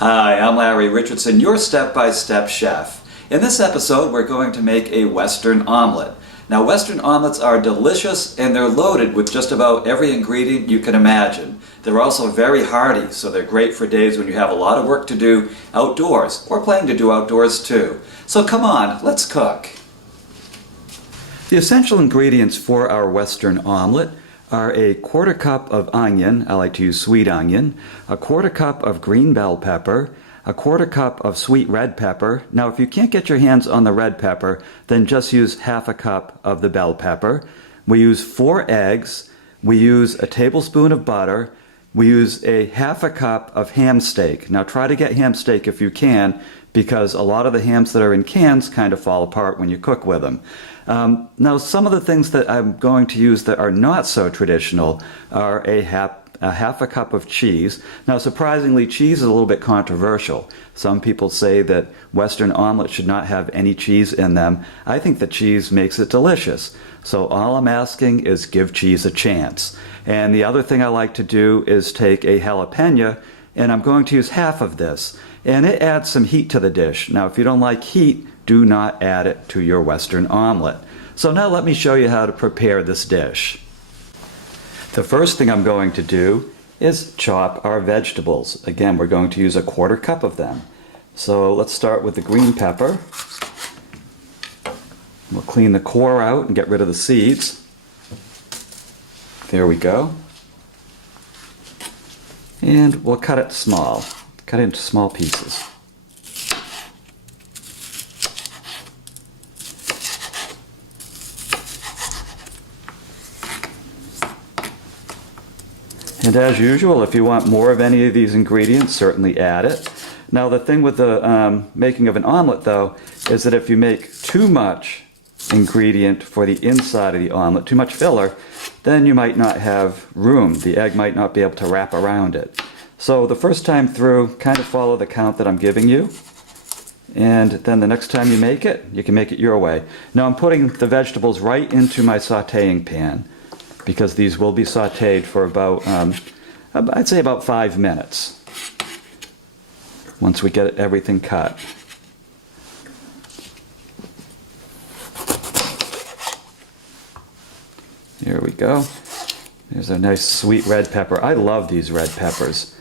Hi, I'm Larry Richardson, your step-by-step chef. In this episode, we're going to make a Western omelet. Now, Western omelets are delicious and they're loaded with just about every ingredient you can imagine. They're also very hearty, so they're great for days when you have a lot of work to do outdoors, or planning to do outdoors too. So come on, let's cook. The essential ingredients for our Western omelet are a 1/4 cup of onion, I like to use sweet onion, a 1/4 cup of green bell pepper, a 1/4 cup of sweet red pepper. Now if you can't get your hands on the red pepper, then just use 1/2 cup of the bell pepper. We use 4 eggs, we use a tablespoon of butter, we use a 1/2 cup of ham steak. Now try to get ham steak if you can, because a lot of the hams that are in cans kind of fall apart when you cook with them. Now some of the things that I'm going to use that are not so traditional are a 1/2 cup of cheese. Now surprisingly, cheese is a little bit controversial. Some people say that Western omelets should not have any cheese in them. I think that cheese makes it delicious. So all I'm asking is give cheese a chance. And the other thing I like to do is take a jalapeno, and I'm going to use 1/2 of this. And it adds some heat to the dish. Now if you don't like heat, do not add it to your Western omelet. So now let me show you how to prepare this dish. The first thing I'm going to do is chop our vegetables. Again, we're going to use a 1/4 cup of them. So let's start with the green pepper. We'll clean the core out and get rid of the seeds. There we go. And we'll cut it small. Cut it into small pieces. And as usual, if you want more of any of these ingredients, certainly add it. Now the thing with the making of an omelet though, is that if you make too much ingredient for the inside of the omelet, too much filler, then you might not have room. The egg might not be able to wrap around it. So the first time through, kind of follow the count that I'm giving you. And then the next time you make it, you can make it your way. Now I'm putting the vegetables right into my sauteing pan, because these will be sauteed for about, I'd say about 5 minutes, once we get everything cut. Here we go. There's a nice sweet red pepper. I love these red peppers.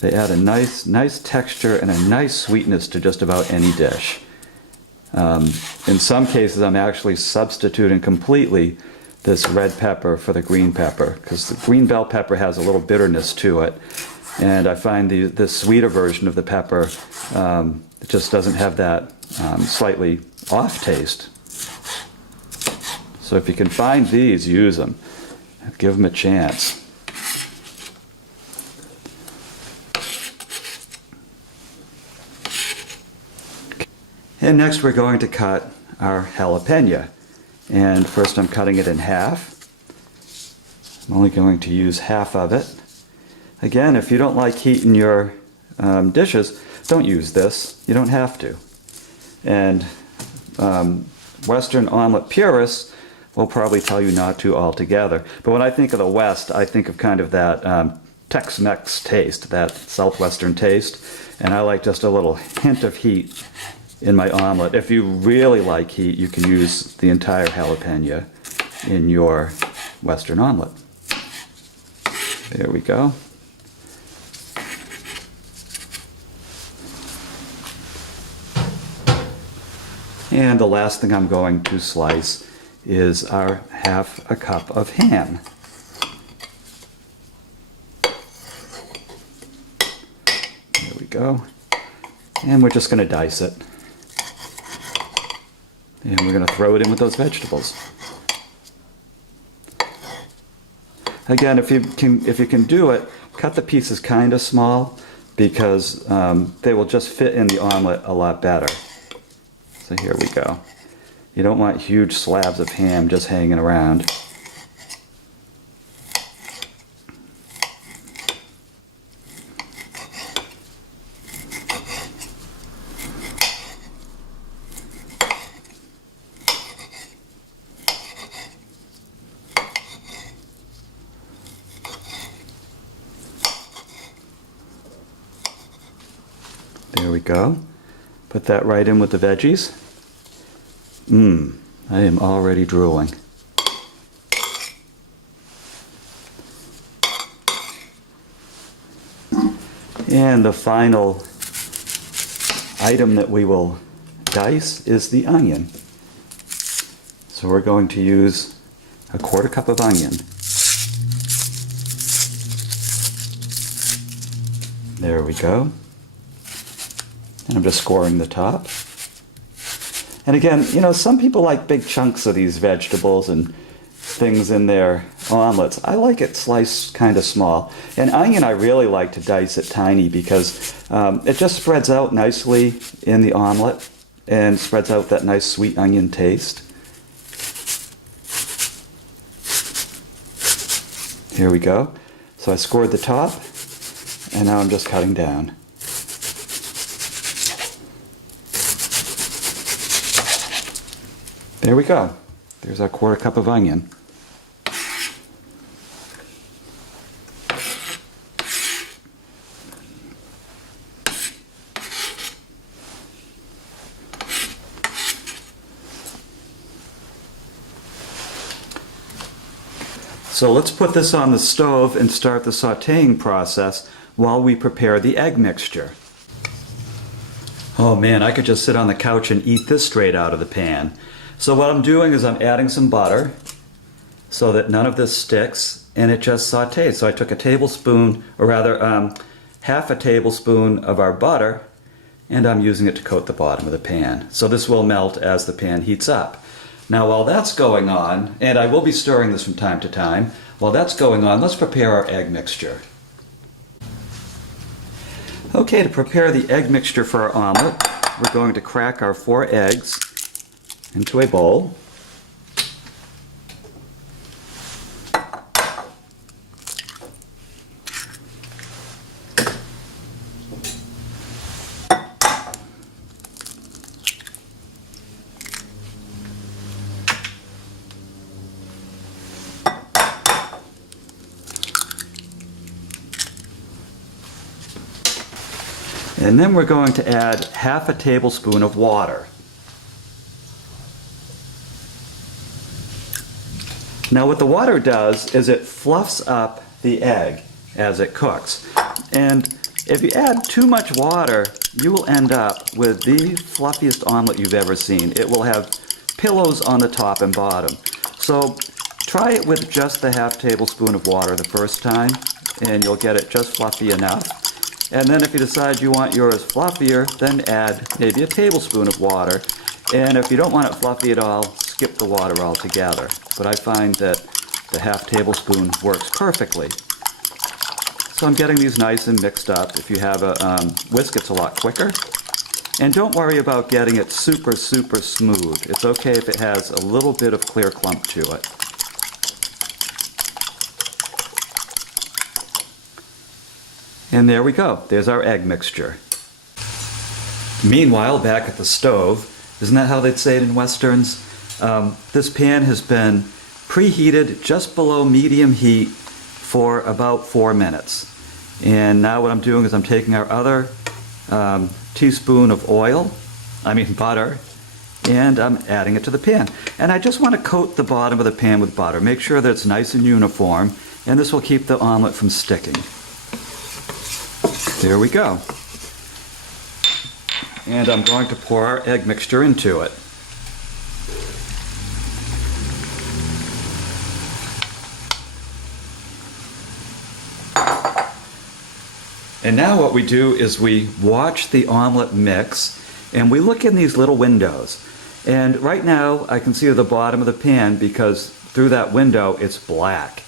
They add a nice texture and a nice sweetness to just about any dish. In some cases, I'm actually substituting completely this red pepper for the green pepper, because the green bell pepper has a little bitterness to it, and I find the sweeter version of the pepper it just doesn't have that slightly off taste. So if you can find these, use them. Give them a chance. And next we're going to cut our jalapeno. And first I'm cutting it in half. I'm only going to use 1/2 of it. Again, if you don't like heat in your dishes, don't use this. You don't have to. And Western omelet purists will probably tell you not to altogether. But when I think of the West, I think of kind of that Tex-Mex taste, that Southwestern taste. And I like just a little hint of heat in my omelet. If you really like heat, you can use the entire jalapeno in your Western omelet. There we go. And the last thing I'm going to slice is our 1/2 cup of ham. There we go. And we're just going to dice it. And we're going to throw it in with those vegetables. Again, if you can do it, cut the pieces kind of small, because they will just fit in the omelet a lot better. So here we go. You don't want huge slabs of ham just hanging around. There we go. Put that right in with the veggies. I am already drooling. And the final item that we will dice is the onion. So we're going to use a 1/4 cup of onion. There we go. And I'm just scoring the top. And again, you know, some people like big chunks of these vegetables and things in their omelets. I like it sliced kind of small. And onion, I really like to dice it tiny because it just spreads out nicely in the omelet and spreads out that nice sweet onion taste. Here we go. So I scored the top, and now I'm just cutting down. There we go. There's our 1/4 cup of onion. So let's put this on the stove and start the sautéing process while we prepare the egg mixture. Oh man, I could just sit on the couch and eat this straight out of the pan. So what I'm doing is I'm adding some butter so that none of this sticks, and it just sautés. So I took a tablespoon, or rather half a tablespoon of our butter, and I'm using it to coat the bottom of the pan. So this will melt as the pan heats up. Now while that's going on, and I will be stirring this from time to time, while that's going on, let's prepare our egg mixture. Okay, to prepare the egg mixture for our omelet, we're going to crack our 4 eggs into a bowl. And then we're going to add half a tablespoon of water. Now what the water does is it fluffs up the egg as it cooks. And if you add too much water, you will end up with the fluffiest omelet you've ever seen. It will have pillows on the top and bottom. So try it with just the half tablespoon of water the first time, and you'll get it just fluffy enough. And then if you decide you want yours fluffier, then add maybe a tablespoon of water. And if you don't want it fluffy at all, skip the water altogether. But I find that the half tablespoon works perfectly. So I'm getting these nice and mixed up. If you have a whisk, it's a lot quicker. And don't worry about getting it super smooth. It's okay if it has a little bit of clear clump to it. And there we go. There's our egg mixture. Meanwhile, back at the stove, isn't that how they'd say it in Westerns? This pan has been preheated just below medium heat for about 4 minutes. And now what I'm doing is I'm taking our other teaspoon of butter, and I'm adding it to the pan. And I just want to coat the bottom of the pan with butter. Make sure that it's nice and uniform, and this will keep the omelet from sticking. There we go. And I'm going to pour our egg mixture into it. And now what we do is we watch the omelet mix, and we look in these little windows. And right now I can see the bottom of the pan because through that window it's black.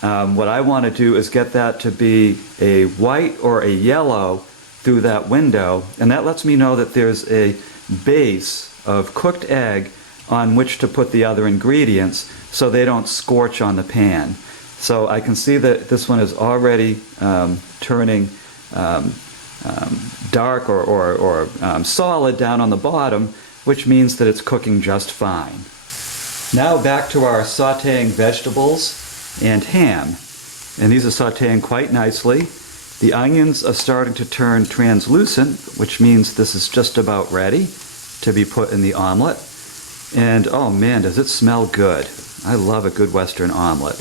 What I want to do is get that to be a white or a yellow through that window, and that lets me know that there's a base of cooked egg on which to put the other ingredients so they don't scorch on the pan. So I can see that this one is already turning dark or solid down on the bottom, which means that it's cooking just fine. Now back to our sautéing vegetables and ham. And these are sautéing quite nicely. The onions are starting to turn translucent, which means this is just about ready to be put in the omelet. And oh man, does it smell good. I love a good Western omelet.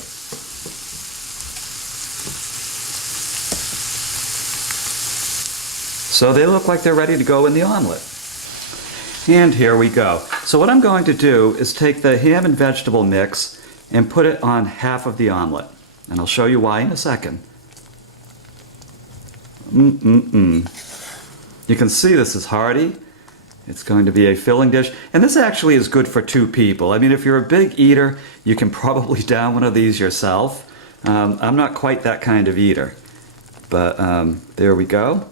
So they look like they're ready to go in the omelet. And here we go. So what I'm going to do is take the ham and vegetable mix and put it on half of the omelet. And I'll show you why in a second. You can see this is hearty. It's going to be a filling dish. And this actually is good for 2 people. I mean, if you're a big eater, you can probably down one of these yourself. I'm not quite that kind of eater. But there we go.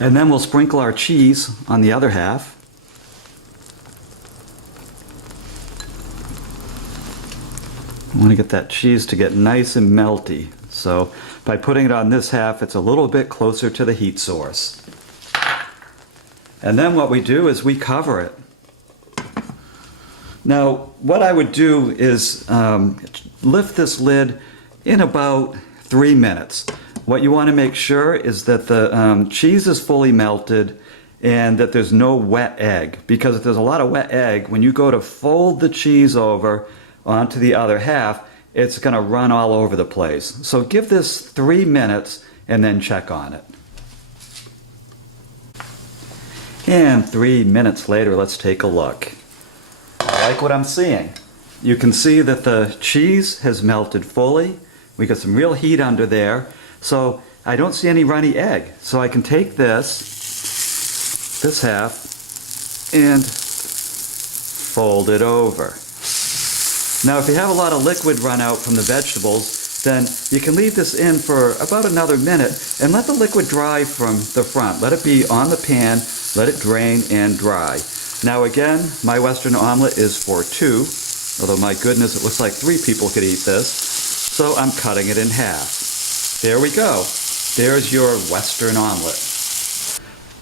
And then we'll sprinkle our cheese on the other half. I want to get that cheese to get nice and melty. So by putting it on this half, it's a little bit closer to the heat source. And then what we do is we cover it. Now, what I would do is lift this lid in about 3 minutes. What you want to make sure is that the cheese is fully melted and that there's no wet egg. Because if there's a lot of wet egg, when you go to fold the cheese over onto the other half, it's going to run all over the place. So give this 3 minutes and then check on it. And 3 minutes later, let's take a look. I like what I'm seeing. You can see that the cheese has melted fully. We got some real heat under there. So I don't see any runny egg. So I can take this half, and fold it over. Now if you have a lot of liquid run out from the vegetables, then you can leave this in for about another minute and let the liquid dry from the front. Let it be on the pan, let it drain and dry. Now again, my Western omelet is for 2, although my goodness, it looks like 3 people could eat this. So I'm cutting it in half. There we go. There's your Western omelet.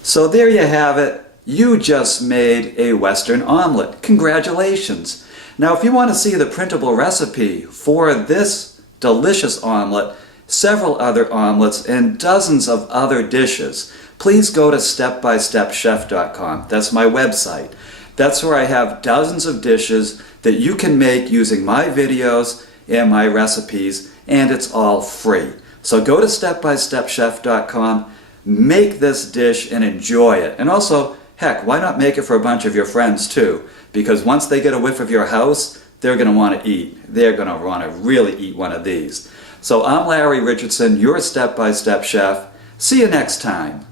So there you have it. You just made a Western omelet. Congratulations. Now if you want to see the printable recipe for this delicious omelet, several other omelets, and dozens of other dishes, please go to stepbystepchef.com. That's my website. That's where I have dozens of dishes that you can make using my videos and my recipes, and it's all free. So go to stepbystepchef.com, make this dish and enjoy it. And also, heck, why not make it for a bunch of your friends too? Because once they get a whiff of your house, they're going to want to eat. They're going to want to really eat one of these. So I'm Larry Richardson, your Step by Step Chef. See you next time.